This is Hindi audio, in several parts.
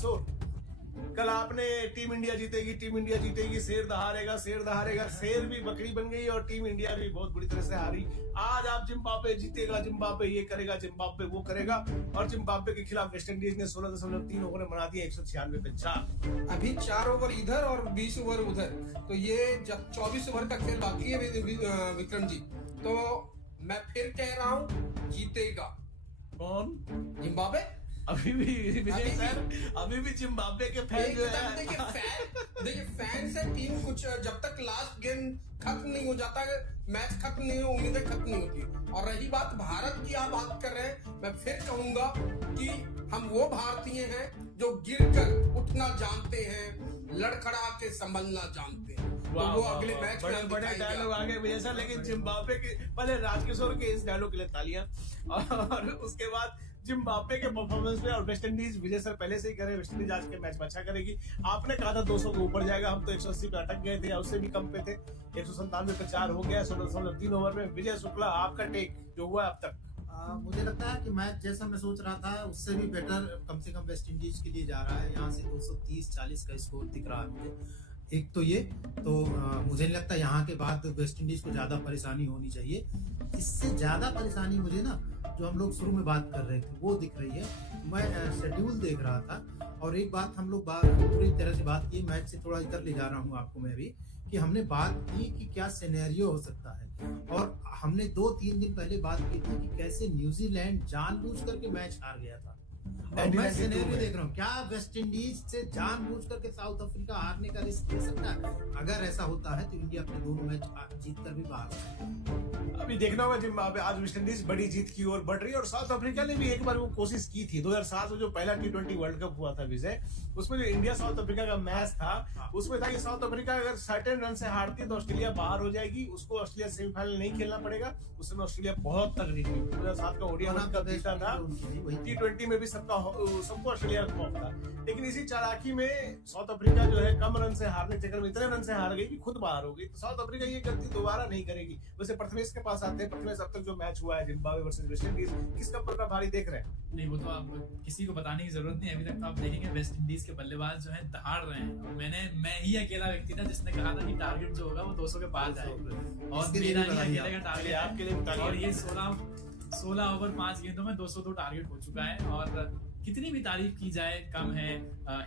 राजकिशोर, कल आपने टीम इंडिया जीतेगी, शेर दहाड़ेगा, शेर भी बकरी बन गई और टीम इंडिया भी बहुत बुरी तरह से हारी। आज आप जिम्बाब्वे जीतेगा, जिम्बाब्वे ये करेगा, जिम्बाब्वे वो करेगा, और जिम्बाब्वे के खिलाफ वेस्ट इंडीज ने 16.3 ओवर बना दिए 196 पे 4। अभी 4 ओवर इधर और 20 ओवर उधर, तो ये जब 24 ओवर का खेल बाकी है विक्रम जी, तो मैं फिर कह रहा हूँ जीतेगा कौन? जिम्बाब्वे। अभी भी जिम्बाब्वे के फैन जो है, देखिए फैन से टीम कुछ, जब तक लास्ट गेम खत्म नहीं हो जाता, मैच खत्म नहीं हो, उम्मीदें खत्म नहीं होती। और रही बात भारत की, आप बात कर रहे हैं, मैं फिर कहूंगा कि हम वो भारतीय हैं जो गिरकर उठना जानते हैं, लड़खड़ा के संभलना जानते हैं। तो वो अगले मैच में बड़े डायलॉग आगे जैसा, लेकिन जिम्बाब्वे के पहले राजकिशोर के इस डायलॉग के लिए तालियां, और उसके बाद जिम्बाब्वे के परफॉर्मेंस पे। और वेस्ट इंडीज, विजय सर पहले से ही कह रहे वेस्ट इंडीज आज के मैच में अच्छा करेगी। आपने कहा था 200 के ऊपर जाएगा, हम तो 180 पे अटक गए थे, उससे भी कम पे थे, 197 पे 4 हो गया 16.3 ओवर में। विजय शुक्ला, आपका टेक जो हुआ अब तक? मुझे लगता है कि मैच जैसा मैं सोच रहा था उससे भी बेटर कम से कम वेस्ट इंडीज के लिए जा रहा है। यहाँ से 230-40 का स्कोर दिख रहा है मुझे। एक तो ये तो मुझे नहीं लगता यहाँ के बाद वेस्ट इंडीज को ज्यादा परेशानी होनी चाहिए। इससे ज्यादा परेशानी मुझे ना, जो हम लोग शुरू में बात कर रहे थे वो दिख रही है। मैं शेड्यूल देख रहा था और एक बात हम लोग पूरी तरह से बात की, मैच से थोड़ा इधर ले जा रहा हूँ आपको मैं भी, कि हमने बात की कि क्या सिनेरियो हो सकता है। और हमने 2-3 दिन पहले बात की थी कि कैसे न्यूजीलैंड जानबूझ करके मैच हार गया था। और मैं सिनेरियो देख रहा हूँ, क्या वेस्ट इंडीज से जानबूझ करके साउथ अफ्रीका हारने का रिस्क ले सकता है? अगर ऐसा होता है तो इंडिया अपने दोनों मैच जीत कर भी बाहर है। अभी देखना होगा जिम्बाब्वे, आज वेस्ट इंडीज बड़ी जीत की ओर बढ़ रही है। और साउथ अफ्रीका ने भी एक बार वो कोशिश की थी 2007 में, जो पहला T20 वर्ल्ड कप हुआ था विजय, उसमें जो इंडिया साउथ अफ्रीका का मैच था, उसमें था कि साउथ अफ्रीका अगर सर्टेन रन से हारती है तो ऑस्ट्रेलिया बाहर हो जाएगी, उसको ऑस्ट्रेलिया सेमीफाइनल नहीं खेलना पड़ेगा। उस समय ऑस्ट्रेलिया बहुत तगड़ी थी, 2007 का ओडीआई वर्ल्ड कप जीता था, T20 में भी सबको ऑस्ट्रेलिया का खौफ था। लेकिन इसी चालाकी में साउथ अफ्रीका जो है कम रन से हारने के चक्कर में इतने रन से हार गई कि खुद बाहर हो गई। तो साउथ अफ्रीका ये गलती दोबारा नहीं करेगी। वैसे प्रथमेश के पास आते हैं, प्रथमेश अब तक जो मैच हुआ है जिम्बाब्वे वर्सेस वेस्ट इंडीज, किसका पलड़ा भारी देख रहे हैं? नहीं, वो तो आप किसी को बताने की जरूरत नहीं, अभी तक तो आप देखेंगे वेस्ट इंडीज के बल्लेबाज जो है दहाड़ रहे हैं। और मैं ही अकेला व्यक्ति था जिसने कहा था कि टारगेट जो होगा वो 200 के पार जाएगा, और मेरा ही अकेले का टारगेट आपके लिए। और ये 16 ओवर 5 गेंदों में 202 टारगेट हो चुका है। और कितनी भी तारीफ की जाए कम है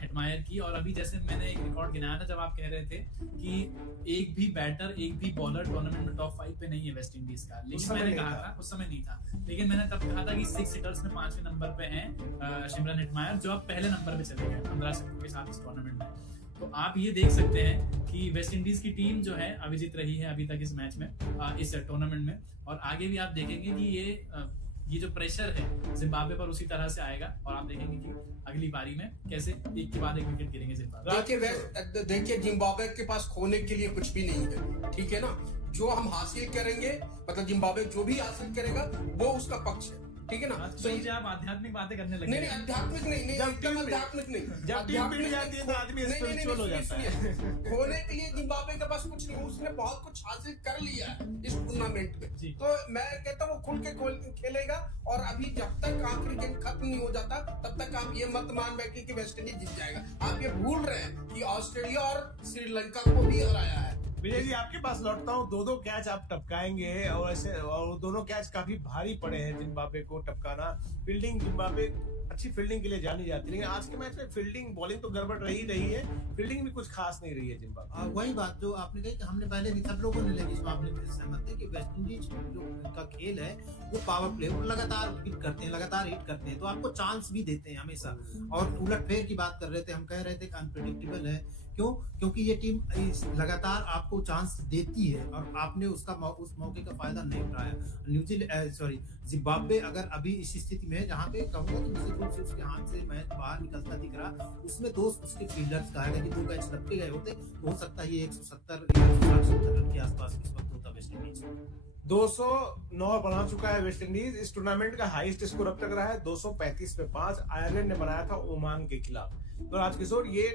हेटमायर की। और अभी जैसे मैंने एक रिकॉर्ड गिनाया था जब आप कह रहे थे कि एक भी बैटर, एक भी बॉलर टूर्नामेंट में टॉप 5 पे नहीं है वेस्ट इंडीज का, लेकिन मैंने कहा था उस समय नहीं था, लेकिन मैंने तब कहा था कि 6 हिटर्स में 5वें नंबर पे हैं शिमरन हेटमायर, जो अब पहले नंबर पे चले गए 15 सिक्कों के साथ इस टूर्नामेंट में। तो आप ये देख सकते हैं कि वेस्ट इंडीज की टीम जो है अविजित रही है अभी तक इस मैच में, इस टूर्नामेंट में। और आगे भी आप देखेंगे कि ये जो प्रेशर है जिम्बाब्वे पर उसी तरह से आएगा, और आप देखेंगे कि अगली पारी में कैसे एक के बाद एक विकेट गिरेंगे जिम्बाब्वे। देखिए जिम्बाब्वे के पास खोने के लिए कुछ भी नहीं है, ठीक है ना। जो हम हासिल करेंगे, मतलब जिम्बाब्वे जो भी हासिल करेगा वो उसका पक्ष है, ठीक है ना। तो ये आप आध्यात्मिक बातें करने लगे? नहीं, आध्यात्मिक नहीं, आध्यात्मिक नहीं। जब टीम पिट जाती है तो आदमी स्पिरिचुअल हो जाता है। खोने के लिए जिम्बाब्वे के पास कुछ नहीं, उसने बहुत कुछ हासिल कर लिया है इस टूर्नामेंट में। तो मैं कहता हूँ वो खुल के खेलेगा। और अभी जब तक आखिरी गेम खत्म नहीं हो जाता तब तक आप ये मत मान बैठिए कि वेस्ट इंडीज जीत जाएगा। आप ये भूल रहे हैं कि ऑस्ट्रेलिया और श्रीलंका को भी हराया है। विजय जी, आपके पास लौटता हूँ। 2-2 कैच आप टपकाएंगे, और ऐसे और दोनों कैच काफी भारी पड़े हैं जिम्बाब्वे को टपकाना। फील्डिंग जिम्बाब्वे अच्छी फील्डिंग के लिए जानी जाती है, लेकिन आज के मैच में फील्डिंग, बॉलिंग तो गड़बड़ रही है, फील्डिंग भी कुछ खास नहीं रही है जिम्बाब्वे। वही बात जो आपने कही कि हमने पहले भी सब लोगों ने लेकिन इस मामले में सहमत है कि वेस्ट इंडीज जो उनका खेल है वो पावर प्ले, वो लगातार हिट करते हैं, तो आपको चांस भी देते हैं हमेशा। और उलटफेर की बात कर रहे थे, हम कह रहे थे कि अनप्रेडिक्टेबल है। क्यों? क्योंकि ये टीम लगातार आपको चांस देती है और आपने उस मौके का फायदा नहीं उठाया। जिम्बाब्वे अगर अभी इस स्थिति में है जहाँ पे कहूंगा कि निश्चित रूप से उसके हाथ से मैच बाहर निकलता दिख रहा, उसमें दोस्त उसके फील्डर्स का है कि 2 कैच लपके गए होते तो हो सकता है ये 170 रन के आसपास इस वक्त होता वेस्ट इंडीज। 209 बना चुका है वेस्ट इंडीज। इस टूर्नामेंट का हाईएस्ट स्कोर अब तक रहा है 235 पे 5, आयरलैंड ने बनाया था ओमान के खिलाफ। तो राजकिशोर, ये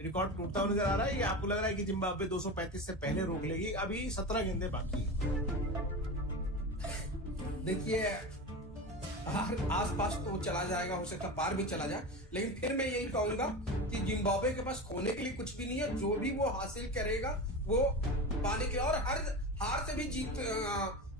रिकॉर्ड टूटता हुआ नजर आ रहा है या आपको लग रहा है कि जिम्बाब्वे 235 से पहले रोक लेगी? अभी 17 गेंदें बाकी है। देखिए आस पास तो वो चला जाएगा, हो सकता है पार भी चला जाए, लेकिन फिर मैं यही कहूंगा कि जिम्बाब्वे के पास खोने के लिए कुछ भी नहीं है। जो भी वो हासिल करेगा वो पाने के, और हर हार से भी जीत,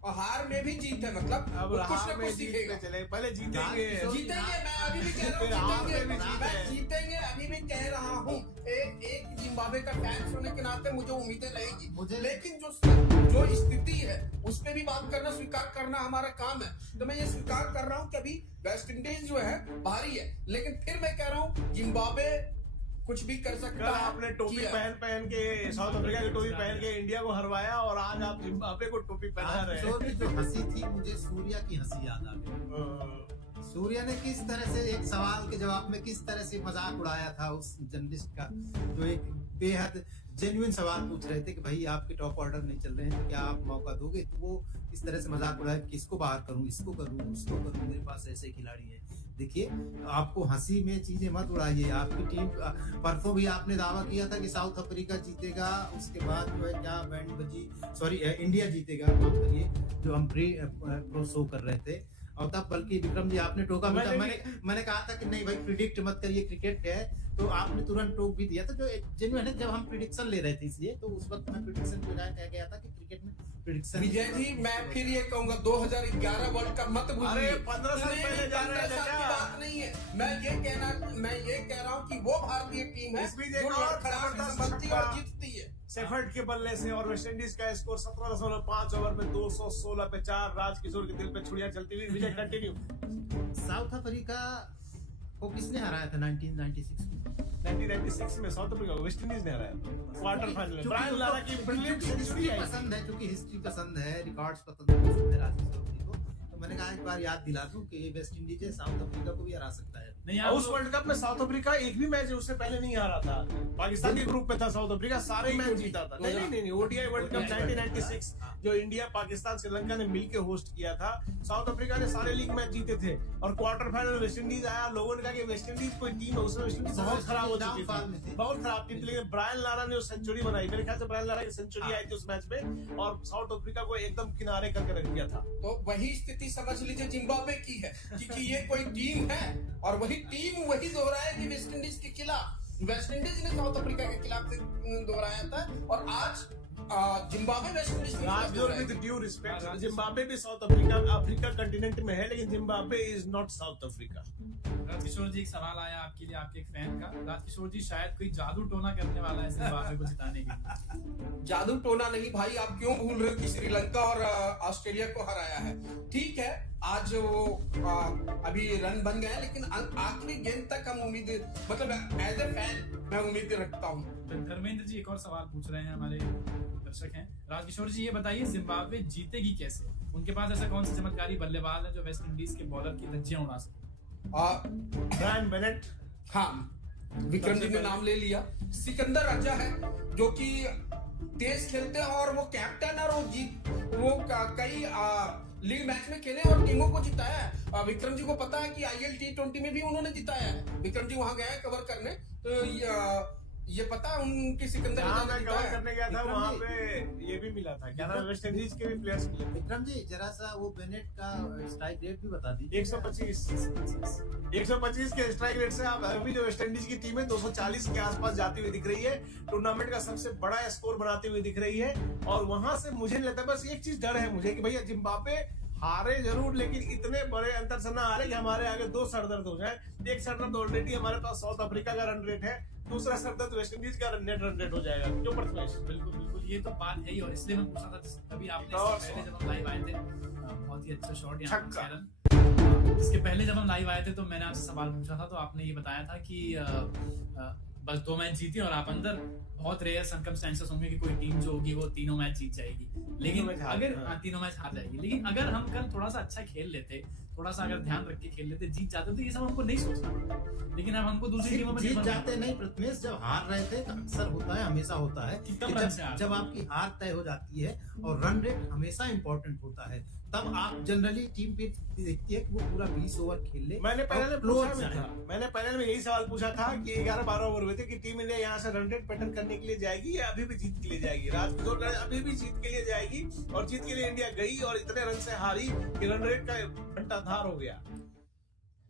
हार में भी जीत है, मतलब अब वो कुछ हार ना में कुछ जीत सीखेगा। में चले, पहले जीतेंगे। जीतेंगे, मैं अभी भी कह रहा फिर हार में हूँ भी जीतेंगे, जीत मैं है। जीतेंगे, अभी भी कह रहा हूँ। एक जिम्बाब्वे का फैन होने के नाते मुझे उम्मीदें रहेगी, लेकिन जो स्थिति है उस पे भी बात करना, स्वीकार करना हमारा काम है। तो मैं ये स्वीकार कर रहा हूँ कि अभी वेस्ट इंडीज जो है भारी है, लेकिन फिर मैं कह रहा हूँ जिम्बाब्वे कुछ भी कर सकता कल है। आपने टोपी पहन के साउथ अफ्रीका की टोपी पहन के इंडिया को हरवाया, और आज आप जिम्बाब्वे को टोपी पहना रहे हैं। किशोर की जो हंसी थी, मुझे सूर्या की हंसी याद आ गई। सूर्या ने किस तरह से एक सवाल के जवाब में किस तरह से मजाक उड़ाया था उस जर्नलिस्ट का, जो एक बेहद जेन्युइन सवाल पूछ रहे थे कि भाई आपके टॉप ऑर्डर नहीं चल रहे हैं तो क्या आप मौका दोगे, तो वो इस तरह से मजाक उड़ाया कि इसको बाहर करूं, इसको करूं, उसको करूं, मेरे पास ऐसे खिलाड़ी हैं। देखिए, आपको हंसी में चीजें मत उड़ाइए। आपकी टीम परसों भी आपने दावा किया था कि साउथ अफ्रीका जीतेगा, उसके बाद जो है क्या बैंड बजी, सॉरी इंडिया जीतेगा, माफ करिए, जो हम प्रो शो कर रहे थे, और तब बल्कि विक्रम जी आपने टोका भी था। मैंने कहा था कि नहीं भाई प्रिडिक्ट मत करिए, क्रिकेट है, तो आपने तुरंत टोक भी दिया था, जो जेन्युइन है। जब हम प्रिडिक्शन ले रहे थे इसलिए, तो उस वक्त मैं प्रिडिक्शन को कह गया था कि क्रिकेट में प्रिडिक्शन। विजय जी, मैं फिर ये कहूंगा 2011 वर्ल्ड कप मत भूलिए। 15 साल पहले जा रहे हैं, 15 साल की बात नहीं है। मैं ये कह रहा हूँ कि वो भारतीय टीम है जो लड़खड़ाहट बनती है और जीतती है। सेफर्ट के बल्ले से, और वेस्ट इंडीज का स्कोर 17.5 ओवर में 216 पे 4। राजकिशोर के दिल पे छुड़ियां चलती हुई। विजय कंटिन्यू। साउथ अफ्रीका को किसने हराया था 1996 में? 1996 में साउथ अफ्रीका को वेस्ट इंडीज ने हराया क्वार्टर फाइनल में। ब्रायन लारा की ब्रिलियंट हिस्ट्री सेंचुरी आई। पसंद है, क्योंकि हिस्ट्री पसंद है, रिकॉर्ड्स पसंद है राजकिशोर जी को, तो मैंने कहा एक बार याद दिला दूं कि वेस्ट इंडीज साउथ अफ्रीका को भी हरा सकता है। नहीं और उस वर्ल्ड कप में साउथ अफ्रीका एक भी मैच उससे पहले नहीं हारा था। पाकिस्तान के ग्रुप में था साउथ अफ्रीका, सारे मैच जीता था। नहीं, ओडीआई वर्ल्ड कप 1996 जो इंडिया, पाकिस्तान, श्रीलंका ने मिलकर होस्ट किया था, साउथ अफ्रीका ने सारे लीग मैच जीते थे। और क्वार्टर फाइनल वेस्ट इंडीज आया। लोगों ने कहा कि वेस्ट इंडीज कोई टीम है, उसमें वेस्ट इंडीज बहुत खराब हो चुकी थी, बहुत खराब टीम थी, लेकिन ब्रायन लारा ने सेंचुरी बनाई। मेरे ख्याल से ब्रायन लारा की सेंचुरी आई थी उस मैच में, और साउथ अफ्रीका को एकदम किनारे करके रख दिया था। तो वही स्थिति समझ लीजिए जिम्बाब्वे की है, क्योंकि ये कोई टीम है, और वही टीम वही दोहराएगी वेस्ट इंडीज के खिलाफ। वेस्ट इंडीज ने साउथ अफ्रीका के खिलाफ दोहराया था, और आज Zimbabwe West Indies with due respect, Zimbabwe भी साउथ अफ्रीका कंटिनेंट में है, लेकिन Zimbabwe is not South Africa. Rajkishore ji, एक सवाल आया आपके लिए, आपके एक फैन का। राजकिशोर जी शायद कोई जादू टोना करने वाला है जिम्बाब्वे को जिताने के लिए। जादू टोना नहीं भाई, आप क्यों भूल रहे हो कि श्रीलंका और ऑस्ट्रेलिया को हराया है। ठीक है, आज वो अभी रन बन गए, लेकिन आखिरी गेंद तक हम उम्मीद, मतलब एज ए फैन मैं उम्मीद रखता हूँ। धर्मेंद्र जी एक और सवाल पूछ रहे हैं, हमारे दर्शक हैं। राजकिशोर जी, ये बताइए जिम्बाब्वे जीतेगी कैसे? उनके पास ऐसा कौन सा चमत्कारी बल्लेबाज है जो वेस्ट इंडीज के बॉलर की धज्जियां उड़ा सके? ब्रायन बेनेट, हाँ, विक्रम जी ने नाम ले लिया। सिकंदर राजा है जो कि तेज खेलते हैं, और वो कैप्टन है, और वो कई लीग मैच में खेले और टीमों को जिताया है। विक्रम जी को पता है कि IL T20 में भी उन्होंने जिताया है। विक्रम जी वहां गया है कवर करने, तो ये पता उनकी सिकंदर जहाँ मैं कवर करने गया था वहाँ पे ये भी मिला था, क्या नाम, वेस्ट इंडीज के भी प्लेयर्स मिले। विक्रम जी, जरा सा वो बेनेट का स्ट्राइक रेट भी बता दीजिए। 125 के स्ट्राइक रेट से आप अभी जो वेस्ट इंडीज की टीम है 240 के आसपास जाती हुई दिख रही है, टूर्नामेंट का सबसे बड़ा स्कोर बनाती हुई दिख रही है। और वहां से मुझे नहीं लगता, बस एक चीज डर है मुझे कि भैया जिम्बाब्वे हारे जरूर, लेकिन इतने बड़े अंतर से ना हारे कि हमारे आगे दो सरदर्द हो जाए। एक सरदर्द ऑलरेडी हमारे पास साउथ अफ्रीका का रन रेट है, दूसरा सरदर्द वेस्ट इंडीज का नेट रन रेट हो जाएगा। क्यों प्रथमेश? बिल्कुल, ये तो बात है ही, और इसलिए मैं पूछा था तभी आपने इससे पहले जब हम लाइव आए थे, बहुत ही अच्छा शॉट यहाँ पे। इसके पहले जब हम लाइव आए थे तो मैंने आपसे सवाल पूछा था, तो आपने ये बताया था कि बस 2 मैच जीती और आप अंदर, बहुत रेयर सर्कमस्टेंसेस होंगे कि कोई टीम जो होगी वो तीनों मैच जीत जाएगी, लेकिन अगर तीनों मैच हार जाएगी, लेकिन अगर हम कल थोड़ा सा अच्छा खेल लेते, थोड़ा सा अगर ध्यान रख के खेल लेते, जीत जाते, तो ये सब हमको नहीं सोचना पड़ता। लेकिन अब हमको दूसरी टीमों में जीत जाते नहीं प्रथमेश, जब हार रहे थे तो अक्सर होता है, हमेशा होता है कि जब आपकी हार तय हो जाती है और रन रेट हमेशा इंपॉर्टेंट होता है, तब आप जनरली टीम पे देखती है कि वो पूरा 20 ओवर खेल ले। मैंने पहले और पूछा close भी जाए। था, मैंने पहले में यही सवाल पूछा था कि 11-12 ओवर हुए थे कि टीम इंडिया यहाँ से रन रेट पैटर्न करने के लिए जाएगी या अभी भी जीत के लिए जाएगी। राजकिशोर कहे अभी भी जीत के लिए जाएगी, और जीत के लिए इंडिया गई और इतने रन से हारी कि रन रेट का घंटाधार हो गया।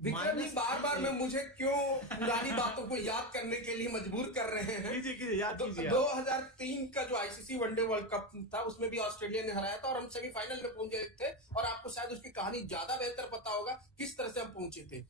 विक्रम जी बार में मुझे क्यों पुरानी बातों को याद करने के लिए मजबूर कर रहे हैं। कीजिए याद कीजिए। 2003 का जो आईसीसी वनडे वर्ल्ड कप था उसमें भी ऑस्ट्रेलिया ने हराया था और हम सेमीफाइनल में पहुंचे थे, और आपको शायद उसकी कहानी ज्यादा बेहतर पता होगा किस तरह से हम पहुंचे थे।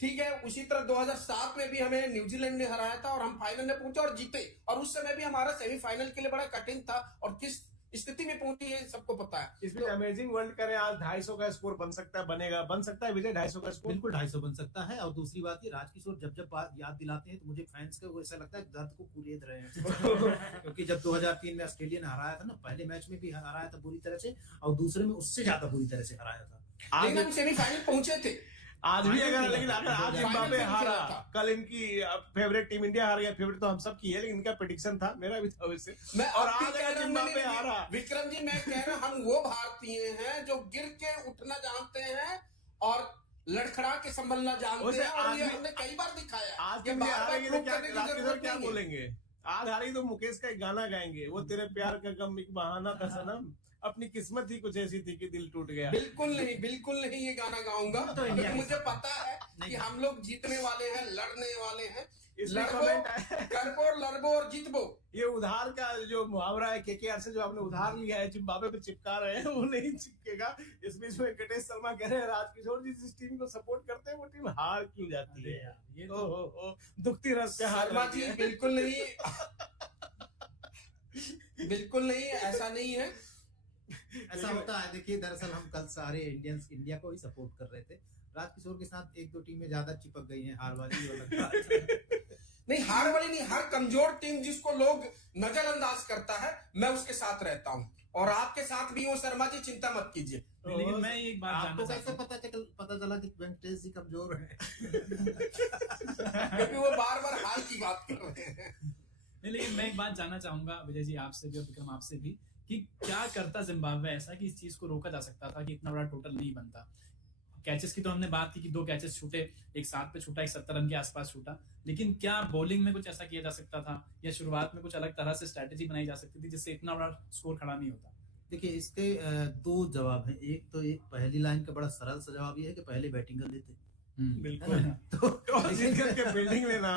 ठीक है, उसी तरह 2007 में भी हमें न्यूजीलैंड ने हराया था और हम फाइनल में पहुंचे और जीते, और उस समय भी हमारा सेमीफाइनल के लिए बड़ा कठिन था, और किस स्थिति में पहुंची है सबको पता है। इसमें अमेजिंग वर्ल्ड करें आज 250 का स्कोर बन सकता है, बन सकता है विजय 250 का स्कोर। बिल्कुल 250 बन सकता है। और दूसरी बात ये, राजकिशोर जब बात याद दिलाते हैं तो मुझे फैंस को ऐसा लगता है दर्द को कुरेद रहे हैं क्योंकि जब 2003 में ऑस्ट्रेलिया ने हराया था ना, पहले मैच में भी हराया था बुरी तरह से, और दूसरे में उससे ज्यादा बुरी तरह से हराया था। लेकिन हम सेमीफाइनल पहुंचे थे आज भी अगर, लेकिन अगर आज जिम्बाब्वे फाइनल हारा, था। कल इनकी फेवरेट टीम इंडिया हार गया। फेवरेट तो हम सब की है, लेकिन इनका प्रेडिक्शन था, मेरा भी था वैसे। मैं और अब भी आज कह अगर रहा हूं, जिम्बाब्वे नहीं, हारा, विक्रम जी मैं कह रहा हूं, हम वो भारतीय हैं जो गिर के उठना जानते हैं और लड़खड़ा के संभलना जानते वैसे हैं, और आज ये भी- हमने कई बार दिखाया। आज ये भी बार-बार हारेंगे तो prove क्या, करने की राजकिशोर जरूरत क्या नहीं है। बोलेंगे? आज हारी तो मुकेश का एक गाना गाएंगे, वो तेरे प्यार का गम एक बहाना था सनम, अपनी किस्मत ही कुछ ऐसी थी कि दिल टूट गया। बिल्कुल नहीं ये गाना गाऊंगा, तो इंडिया क्योंकि मुझे पता है नहीं। कि हम लोग जीतने वाले हैं, लड़ने वाले हैं। इसमें लड़बो, comment आया- करबो, लड़बो और जीतबो। ये उधार का जो मुहावरा है केकेआर से, जो आपने उधार लिया है जिम्बाब्वे पे चिपका रहे हैं, वो नहीं चिपकेगा। इस बीच में गणेश शर्मा कह रहे हैं राजकिशोर जी जिस टीम को सपोर्ट करते हैं वो टीम हार क्यों जाती है? ये ओ तो हो ओ, दुखती रस पे हार शर्मा जाती जी है। बिल्कुल नहीं, बिल्कुल नहीं, ऐसा नहीं है। ऐसा होता है। देखिए, दरअसल हम कल सारे इंडियंस इंडिया को ही सपोर्ट कर रहे थे। राजकिशोर के साथ एक दो टीमें ज्यादा चिपक गई हैं, हारवाजी और लगता नहीं, हार वाली नहीं, हर कमजोर टीम जिसको लोग नजरअंदाज करता है मैं उसके साथ रहता हूं, और आपके साथ भी हूं। शर्मा जी चिंता मत कीजिए। लेकिन मैं एक बात आपको जानना कैसे चाहता हूँ। पता चला कि वेंकटेश जी कमजोर है? क्योंकि वो बार हार की बात कर रहे हैं। नहीं, लेकिन मैं एक बात जानना चाहूंगा विजय जी आपसे भी और विक्रम आपसे भी, कि क्या करता जिम्बाब्वे ऐसा कि इस चीज को रोका जा सकता था कि इतना बड़ा टोटल नहीं बनता। कैचेस की तो हमने बात की कि 2 कैचेस छूटे, एक 7 पे छूटा, एक 70 रन के आसपास छूटा, लेकिन क्या बॉलिंग में कुछ ऐसा किया जा सकता था या शुरुआत में कुछ अलग तरह से स्ट्रेटेजी बनाई जा सकती थी जिससे इतना बड़ा स्कोर खड़ा नहीं होता? देखिए, इसके 2 जवाब हैं। एक पहली लाइन का बड़ा सरल सा जवाब ये है कि पहले बैटिंग कर लेते, बिल्कुल। है ना? और जीत करके बिल्डिंग लेना,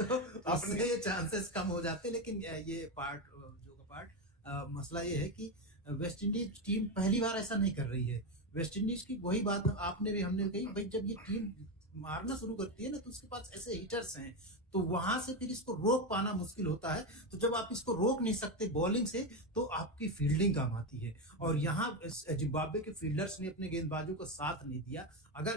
तो अपने उससे चांसेस कम हो जाते। लेकिन ये मसला ये है कि वेस्ट इंडीज टीम पहली बार ऐसा नहीं कर रही है। वेस्ट इंडीज की वही बात आपने भी हमने कही, भाई जब ये टीम मारना शुरू करती है ना तो उसके पास ऐसे हिटर्स हैं, तो वहां से फिर इसको रोक पाना मुश्किल होता है। तो जब आप इसको रोक नहीं सकते बॉलिंग से, तो आपकी फील्डिंग काम आती है। और यहाँ जिम्बाब्वे के फील्डर्स ने अपने गेंदबाजों को साथ नहीं दिया। अगर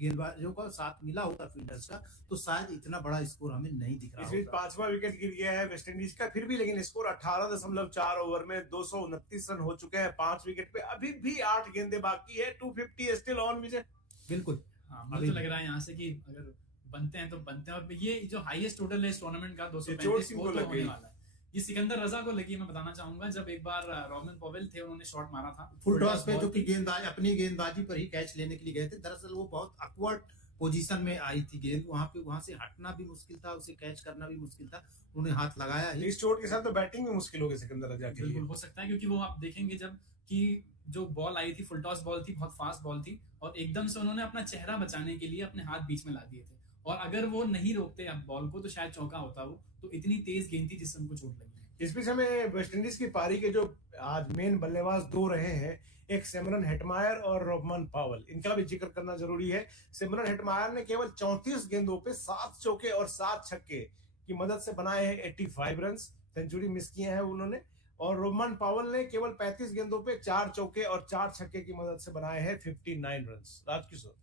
गेंदबाजों का साथ मिला होता फील्डर्स का, तो शायद इतना बड़ा स्कोर हमें नहीं दिख रहा इस बीच होता। 5वां विकेट गिर गया है वेस्ट इंडीज का, फिर भी लेकिन स्कोर 18.4 ओवर में 229 रन हो चुके हैं 5 विकेट पे। अभी भी 8 गेंदें बाकी है, 250 स्टिल ऑन विजय। बिल्कुल। हाँ, मुझे तो लग रहा है यहाँ से कि अगर बनते हैं तो बनते हैं। और ये जो हाईएस्ट टोटल है इस टूर्नामेंट का चोट 235 किनको वो तो लग होने गई? वाला है। ये सिकंदर रजा को लगी, मैं बताना चाहूंगा। जब एक बार रॉबिन पॉवेल थे, उन्होंने शॉट मारा था फुल टॉस पे, बॉल जो कि अपनी गेंदबाजी पर ही कैच लेने के लिए गए थे। दरअसल वो बहुत अकवर्ड पोजीशन में आई थी गेंद, वहां से हटना भी मुश्किल था, उसे कैच करना भी मुश्किल था। उन्हें हाथ लगाया ही। इस चोट के साथ तो बैटिंग भी मुश्किल हो गई सिकंदर रजा के लिए। बिल्कुल हो सकता है, क्योंकि वो आप देखेंगे जब कि जो बॉल आई थी, फुल टॉस बॉल थी, बहुत फास्ट बॉल थी, और एकदम से उन्होंने अपना चेहरा बचाने के लिए अपने हाथ बीच में ला दिए थे, और अगर वो नहीं रोकते अब बॉल को तो शायद चौका होता वो। तो इतनी तेज गेंद थी जिससे उनको चोट लगी। इस बीच हमें वेस्ट इंडीज की पारी के जो आज मेन बल्लेबाज 2 रहे हैं, एक सिमरन हेटमायर और रोबमन पावल, इनका भी जिक्र करना जरूरी है। सिमरन हेटमायर ने केवल 34 गेंदों पे 7 चौके और 7 छक्के की मदद से बनाए हैं 85 रन, सेंचुरी मिस किए हैं उन्होंने। और रोबमन पावल ने केवल 35 गेंदों पे 4 चौके और 4 छक्के की मदद से बनाए हैं 59 रन। राजकिशोर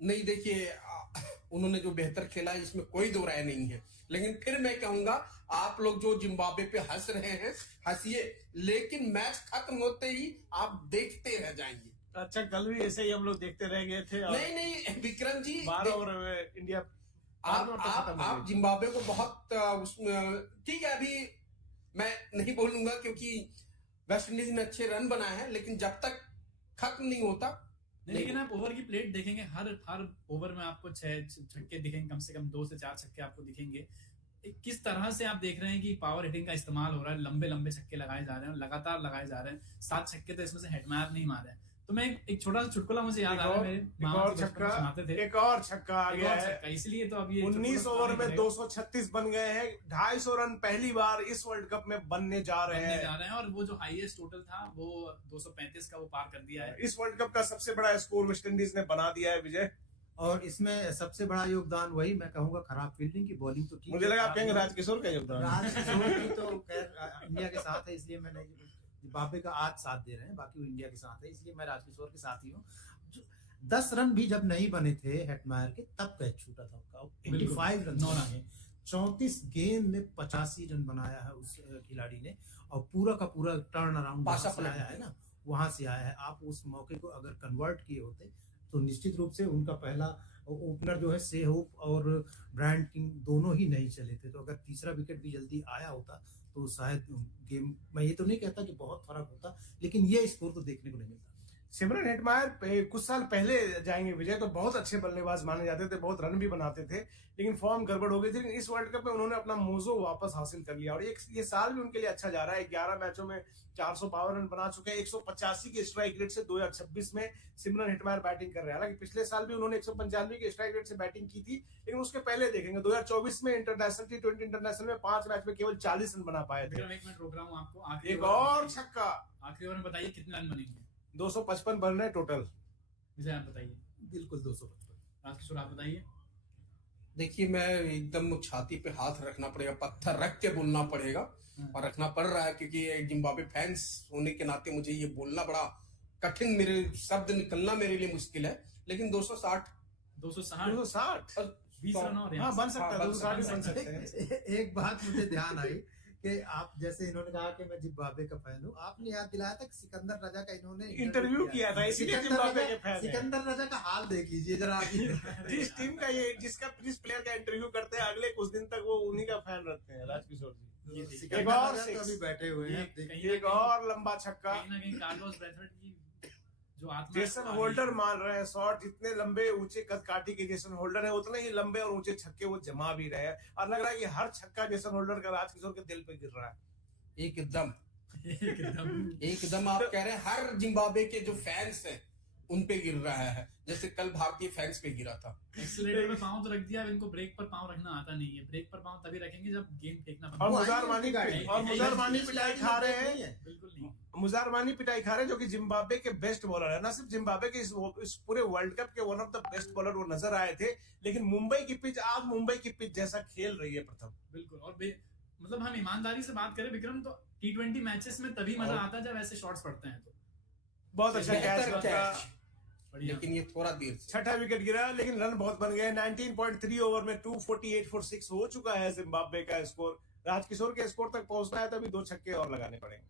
नहीं, देखिए उन्होंने जो बेहतर खेला है इसमें कोई दो राय नहीं है, लेकिन फिर मैं कहूंगा आप लोग जो जिम्बाब्वे पे हंस रहे हैं हंसिए, लेकिन मैच खत्म होते ही आप देखते रह जाएंगे। अच्छा, कल भी ऐसे ही हम लोग देखते रह गए थे। नहीं विक्रम जी, 12 ओवर में इंडिया आप जिम्बाब्वे को बहुत उसमें ठीक है, अभी मैं नहीं बोलूंगा क्योंकि वेस्ट इंडीज ने अच्छे रन बनाए हैं, लेकिन जब तक खत्म नहीं होता। लेकिन आप ओवर की प्लेट देखेंगे, हर ओवर में आपको 6 छक्के दिखेंगे, कम से कम 2 से 4 छक्के आपको दिखेंगे। किस तरह से आप देख रहे हैं कि पावर हिटिंग का इस्तेमाल हो रहा है, लंबे लंबे छक्के लगाए जा रहे हैं, लगातार लगाए जा रहे हैं। 7 छक्के तो इसमें से हेटमायर नहीं मारे हैं। तो मैं एक छोटा सा चुटकुला मुझे याद आ रहा है, मेरे मामा जी बचपन में सुनाते थे। एक और छक्का आ गया है, इसलिए तो अब ये 19 ओवर में 236 बन गए हैं। 250 रन पहली बार इस वर्ल्ड कप में बनने जा रहे हैं और वो जो हाईएस्ट टोटल था वो 235 का वो पार कर दिया है। इस वर्ल्ड कप का सबसे बड़ा स्कोर वेस्ट इंडीज ने बना दिया है विजय। और इसमें सबसे बड़ा योगदान वही मैं कहूंगा, खराब फील्डिंग की, बॉलिंग तो ठीक मुझे लगा आप कहेंगे राजकिशोर का योगदान। राजकिशोर की तो खैर इंडिया के साथ है, इसलिए मैंने जिम्बाब्वे का आज साथ दे रहे हैं, बाकी वो इंडिया के साथ है, इसलिए मैं राजकिशोर के साथ ही हूँ। 10 रन भी जब नहीं बने थे हेटमायर के, तब कैच छूटा था उनका, 85 रन बनाए। 34 गेंद में 85 रन बनाया है उस खिलाड़ी ने, और पूरा का पूरा टर्न अराउंड आया है ना, वहां से आया है। आप उस मौके को अगर कन्वर्ट किए होते तो निश्चित रूप से उनका पहला ओपनर जो है सेहोप और ब्रांड किंग दोनों ही नहीं चले थे, तो अगर तीसरा विकेट भी जल्दी आया होता तो शायद गेम, मैं ये तो नहीं कहता कि बहुत फर्क होता, लेकिन ये स्कोर तो देखने को नहीं मिलता। सिमरन हेटमायर कुछ साल पहले जाएंगे विजय, तो बहुत अच्छे बल्लेबाज माने जाते थे, बहुत रन भी बनाते थे, लेकिन फॉर्म गड़बड़ हो गई थी। लेकिन इस वर्ल्ड कप में उन्होंने अपना मोजो वापस हासिल कर लिया, और ये साल भी उनके लिए अच्छा जा रहा है। 11 मैचों में 452 रन बना चुके हैं। 185 के स्ट्राइक रेट से 2026 में सिमरन हेटमायर बैटिंग कर रहे हैं। हालांकि पिछले साल भी उन्होंने 195 के स्ट्राइक रेट से बैटिंग की थी, लेकिन उसके पहले देखेंगे 2024 में इंटरनेशनल T20 इंटरनेशनल में 5 मैच में केवल 40 रन बना पाए थे। 1 मिनट रोक रहा हूँ आपको, एक और छक्का, आखिरी ओवर में बताइए कितने रन बनेंगे? 255 बन रहे टोटल। विजय आप बताइए। बिल्कुल 255। राजकिशोर आप बताइए। देखिए, मैं एकदम छाती पे हाथ रखना पड़ेगा, पत्थर रख के बोलना पड़ेगा, और रखना पड़ रहा है, क्योंकि जिम्बाब्वे फैंस होने के नाते मुझे ये बोलना बड़ा कठिन, मेरे शब्द निकलना मेरे लिए मुश्किल है, लेकिन 260 20 रन और हाँ बन सकता है, 260 बन सकते हैं। एक बात मुझे ध्यान आई कि आप जैसे इन्होंने कहा कि मैं जिम्बाब्वे का फैन हूँ, आपने याद दिलाया था कि सिकंदर रजा का इन्होंने इंटरव्यू किया था, इसीलिए जिम्बाब्वे के फैन हैं। सिकंदर रजा का हाल देख लीजिए जरा। जिस टीम का जिस प्लेयर का इंटरव्यू करते हैं, अगले कुछ दिन तक वो उन्हीं का फैन रहते हैं। राजकिशोर जी सिकंदर रजा तो अभी बैठे हुए हैं। एक और लंबा छक्का, कहीं ना कहीं कार्लोस ब्रैथवेट की जो आत्मा, जेसन होल्डर मार रहे हैं शॉट। जितने लंबे ऊंचे कद काठी के जेसन होल्डर है, उतने ही लंबे और ऊंचे छक्के वो जमा भी रहे हैं, और लग रहा है कि हर छक्का जेसन होल्डर का राजकिशोर के दिल पे गिर रहा है। एकदम आप कह रहे हैं हर जिम्बाब्वे के जो फैंस हैं उन पे गिर रहा है, जैसे कल भारतीय फैंस पे गिरा था। एक्सीलरेटर पे पांव तो रख दिया, अब इनको ब्रेक पर पांव रखना आता नहीं है। ब्रेक पर पांव तभी रखेंगे जब गेंद फेंकना और मुजारमानी पिटाई खा रहे हैं, बिल्कुल नहीं। मुजारमानी पिटाई खा रहे हैं, जो कि जिम्बाब्वे के बेस्ट बॉलर है। ना सिर्फ जिम्बाब्वे के इस पूरे वर्ल्ड कप के one of the best bowler वो नजर आए थे, लेकिन मुंबई की पिच आज मुंबई की पिच जैसा खेल रही है प्रथम। बिल्कुल, और मतलब हम ईमानदारी से बात करें विक्रम, तो T20 मैचेस में तभी मजा आता है जब ऐसे शॉट्स पड़ते हैं। तो बहुत अच्छा कैच, लेकिन ये थोड़ा देर से छठा विकेट गिरा, लेकिन रन बहुत बन गए। 19.3 ओवर में 248 for 6 हो चुका है जिम्बाब्वे का स्कोर। राजकिशोर के स्कोर तक पहुंचना है, तभी 2 छक्के और लगाने पड़ेंगे।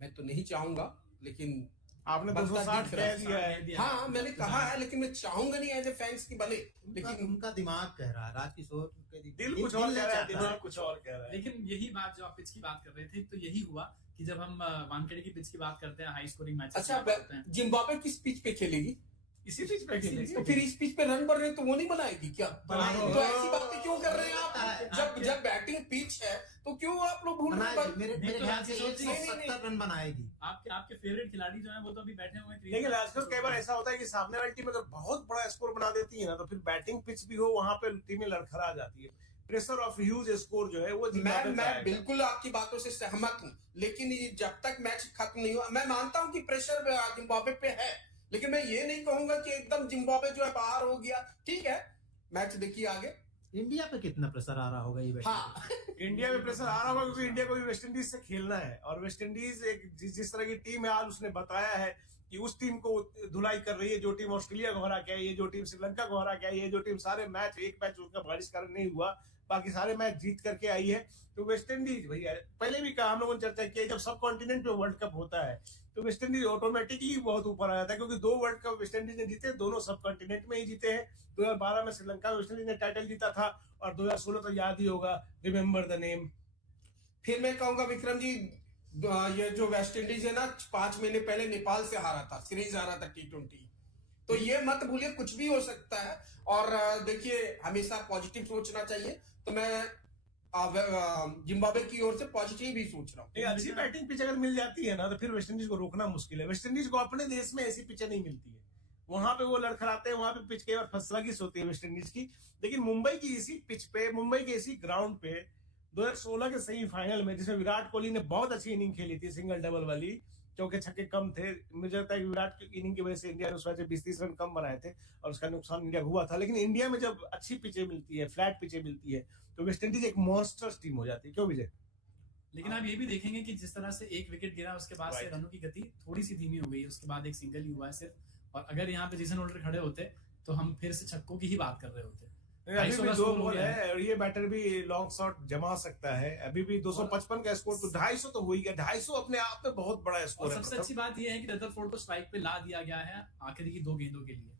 मैं तो नहीं चाहूंगा, लेकिन आपने 260 कह दिया है। हाँ, मैंने कहा है, लेकिन मैं चाहूंगा नहीं एज ए फैंस की बने, लेकिन उनका दिमाग कह रहा है, राजकिशोर दिल कुछ और कह रहा है, दिमाग कुछ और कह रहा है। लेकिन यही बात जो आप पिच की बात कर रहे थे, तो यही हुआ कि जब हम वानखेड़े की पिच की बात करते हैं, हाई स्कोरिंग मैच। अच्छा, जिम्बाब्वे किस पिच पे खेलेगी? इसी पिच पे खेलेगी। तो फिर इस पिच पे रन बढ़ रहे तो वो नहीं बनाएगी क्या? तो ऐसी बातें क्यों कर रहे हैं आप? जब बैटिंग पिच है तो क्यों आप लोग भूल रहे हैं? मेरे ख्याल से 170 रन बनाएगी। आपके फेवरेट खिलाड़ी जो है वो तो अभी बैठे हुए हैं। लेकिन राजकिशोर कई बार ऐसा होता है कि सामने वाली टीम अगर बहुत बड़ा स्कोर बना देती है ना, तो फिर बैटिंग पिच भी हो, वहां पे टीमें लड़खड़ा जाती है। प्रेशर ऑफ ह्यूज स्कोर जो है वो मैं बिल्कुल आपकी बातों से सहमत हूँ, लेकिन जब तक मैच खत्म नहीं हुआ, मैं मानता हूँ कि प्रेशर जिम्बाब्वे पे है, लेकिन मैं ये नहीं कहूंगा कि एकदम जिम्बाब्वे जो है बाहर हो गया। ठीक है, मैच देखिए आगे। इंडिया पे कितना प्रेशर आ रहा होगा ये? हाँ, इंडिया में प्रेशर आ रहा होगा, क्योंकि इंडिया को भी वेस्ट इंडीज से खेलना है, और वेस्ट इंडीज एक जिस तरह की टीम है, आज उसने बताया है कि उस टीम को धुलाई कर रही है जो टीम ऑस्ट्रेलिया को हरा के आई है, जो टीम श्रीलंका को हरा के आई है, जो टीम सारे मैच, एक मैच उसका बारिश कारण नहीं हुआ, बाकी सारे मैच जीत करके आई है। तो वेस्ट इंडीज भैया, पहले भी कहा हम लोगों ने चर्चा की, जब सब कॉन्टिनेंट पे वर्ल्ड कप होता है तो वेस्ट इंडीज ऑटोमेटिकली बहुत ऊपर आ जाता है, क्योंकि 2 वर्ल्ड कप वेस्ट इंडीज ने जीते, दोनों सब कॉन्टिनेंट में ही जीते हैं। 2012 में श्रीलंका में वेस्ट इंडीज ने टाइटल जीता था, और 2016 तो याद ही होगा, रिमेंबर द नेम। फिर मैं कहूंगा विक्रम जी, ये जो वेस्ट इंडीज है ना 5 महीने पहले नेपाल से हारा था, सीरीज हारा था T20। तो ये मत भूलिए, कुछ भी हो सकता है। और देखिए हमेशा पॉजिटिव सोचना चाहिए, तो मैं जिम्बाब्वे की ओर से पॉजिटिव ही सोच रहा हूँ। एक अच्छी बैटिंग पिच अगर मिल जाती है ना तो फिर वेस्ट इंडीज को रोकना मुश्किल है। वेस्ट इंडीज को अपने देश में ऐसी पिचें नहीं मिलती है, वहां पे वो लड़खड़ाते हैं, वहां पे पिच के और फसलगिस होती है वेस्ट इंडीज की। लेकिन मुंबई की इसी पिच पे, मुंबई के इसी ग्राउंड पे 2016 के सेमीफाइनल में, जिसमें विराट कोहली ने बहुत अच्छी इनिंग खेली थी, सिंगल डबल वाली, चौके छक्के कम थे, मुझे लगता है कि विराट की इनिंग की वजह से इंडिया ने उस वजह से 20-30 रन कम बनाए थे और उसका नुकसान इंडिया को हुआ था। लेकिन इंडिया में जब अच्छी पिचें मिलती है, फ्लैट पिचें मिलती है, तो वेस्ट इंडीज एक मॉन्स्टर्स टीम हो जाती है। क्यों विजय? लेकिन आप ये भी देखेंगे कि जिस तरह से एक विकेट गिरा उसके बाद से रनों की गति थोड़ी सी धीमी हो गई, उसके बाद एक सिंगल ही हुआ है सिर्फ। और अगर यहाँ पे जेसन होल्डर खड़े होते तो हम फिर से छक्कों की ही बात कर रहे होते। अभी भी 2 बॉल है और ये बैटर भी लॉन्ग शॉट जमा सकता है। अभी भी 255 का स्कोर, तो 250 तो हो ही गया। 250 अपने आप में बहुत बड़ा स्कोर है। सबसे अच्छी बात ये है कि रदरफोर्ड को स्ट्राइक पे ला दिया गया है आखिरी की 2 गेंदों के लिए।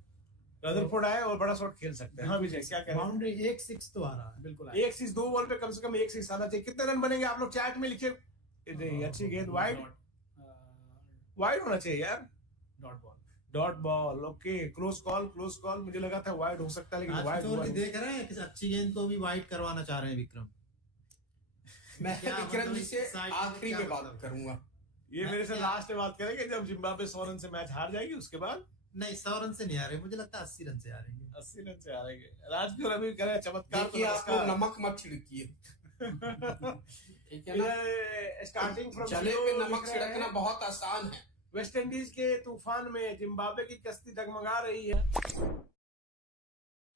रदरफोर्ड आए और बड़ा शॉट खेल सकते हैं। हाँ विजय, क्या कह रहे हैं? बाउंड्री 1-6 तो आ रहा है। बिल्कुल एक 6 2 बॉल पे कम से कम 1 6 आना चाहिए। कितने रन बनेंगे आप लोग चैट में लिखे। अच्छी गेंद, वाइड होना चाहिए यार। Dot ball, okay. Close call. मुझे लगा था वाइड हो सकता है, लेकिन वाइड हुआ नहीं। देख रहे हैं कि अच्छी गेंद को भी वाइड करवाना चाह रहे हैं विक्रम। मैं क्या विक्रम मतलब जी से इस साइड आखिरी क्या में बात मतलब? करूंगा। ये मेरे से लास्ट में बात करेंगे जब जिम्बाब्वे 100 रन से मैच हार जाएगी। उसके बाद नहीं, 100 रन से नहीं आ रहे, मुझे लगता है 80 रन से आ रहे हैं। 80 रन से हारेंगे। राज की रवि करे चमत्कार। देखिए आप लोग नमक मत छिड़किए, ठीक है ना। स्टार्टिंग फ्रॉम जले पे नमक छिड़कना बहुत आसान है। वेस्ट इंडीज के तूफान में जिम्बाब्वे की कश्ती डगमगा रही है।